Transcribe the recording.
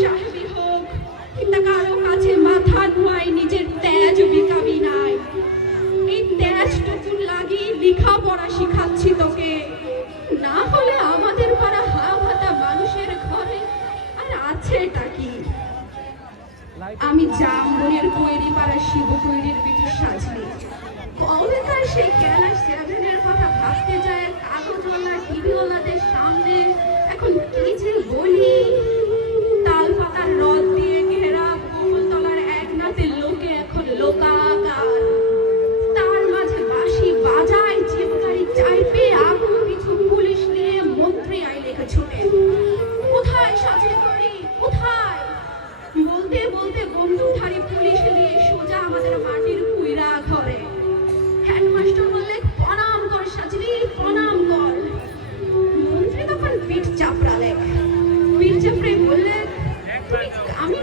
সাহেবী হোক কিংবা কারও কাছে মাথা নোয়াই নিজের তেজ বিকাবি নাই। এই তেজটুকুন লাগি লেখাপড়া শিখাচ্ছি তোকে। না হলে আমাদের পাড়া হা ভাতা মানুষের ঘরে আর আছেটা কি? আমি জামবনের কৈরি পাড়া শিব মির্জা প্রেম বললেন "তুমি- আমি